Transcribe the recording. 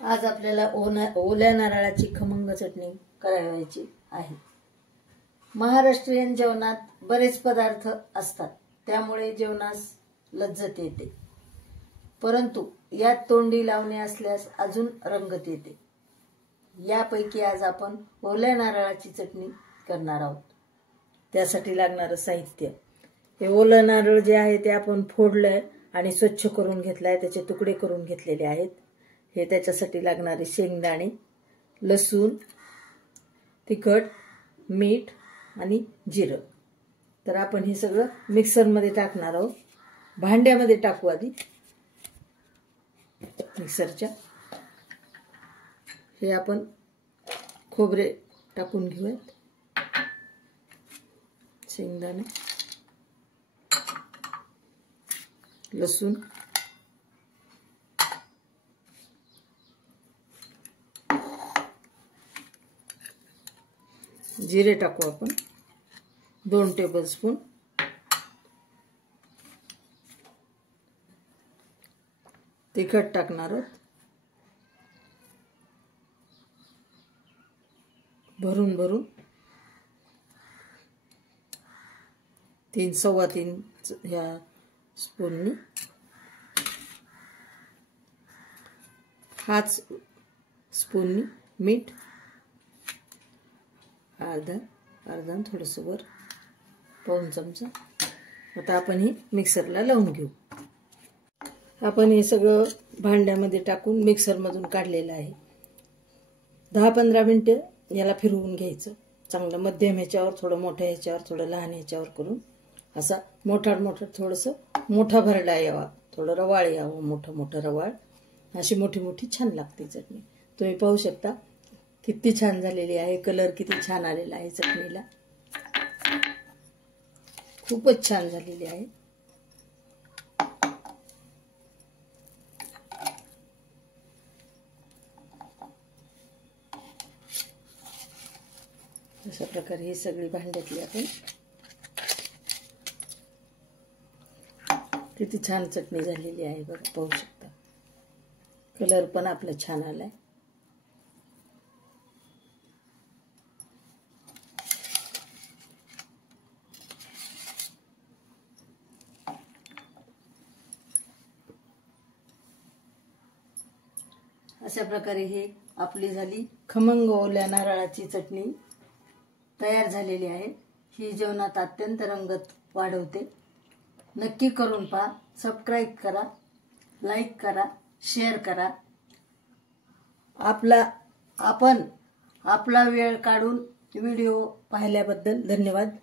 आज आपल्याला ओल्या नारळाची खमंग चटणी करायची आहे। महाराष्ट्रीयन जेवणात बरेच पदार्थ असतात, त्यामुळे जेवणास लज्जत येते, परंतु यात तोंडी लावणे असल्यास अजून रंगत येते। यापैकी आज आपण ओल्या नारळाची चटणी करणार आहोत। त्यासाठी लागणारे साहित्य, हे ओलं नारळ जे आहे ते आपण फोडलंय आणि स्वच्छ करून घेतलाय, त्याचे तुकडे करून घेतलेले आहेत। हे त्याच्यासाठी लागणारे शेंगदाणे, लसूण, तिखट, मीठ आणि जिरं। तर आपण हे सगळं मिक्सर मध्ये टाकणार आहोत। भांड्यामध्ये टाकू आधी मिक्सरच्या। हे आपण खोबरे टाकून घेऊयात, शेंगदाणे, लसूण, जिरे टाकू आपण 2 टेबलस्पून, तिखट टाकणार आहोत भरून भरून 3-3.25 ह्या स्पूननी। हाच स्पूननी मीठ, अर्धा थोडंसं वर पाऊण चमचा। आता आपण हे मिक्सरला लावून घेऊ। आपण हे सगळं भांड्यामध्ये टाकून मिक्सर मधून काढलेलं आहे। 10-15 मिनिटे याला फिरवून घ्यायचं चांगलं, मध्यम ह्याच्यावर, थोडं मोठ्या ह्याच्यावर, थोडं लहान ह्याच्यावर करून, असा मोठा थोडंसं मोठा भरडा यावा, थोडं रवाळ यावं, मोठं रवाळ, अशी मोठी छान लागते चटणी। तुम्ही पाहू शकता किती छान झालेली आहे, कलर किती छान आलेला आहे चटणीला, खूपच छान झालेली आहे। अशा प्रकारे ही सगळी भांड्यातली आपण, किती छान चटणी झालेली आहे बघा, पाहू शकता। कलर पण आपला छान आलाय। अशा प्रकारे हे आपली झाली खमंग ओल्या नारळाची चटणी तयार झालेली आहे। ही जेवणात अत्यंत रंगत वाढवते। नक्की करून पहा, सबस्क्राइब करा, लाईक करा, शेअर करा। आपला वेळ काढून व्हिडिओ पाहिल्याबद्दल धन्यवाद।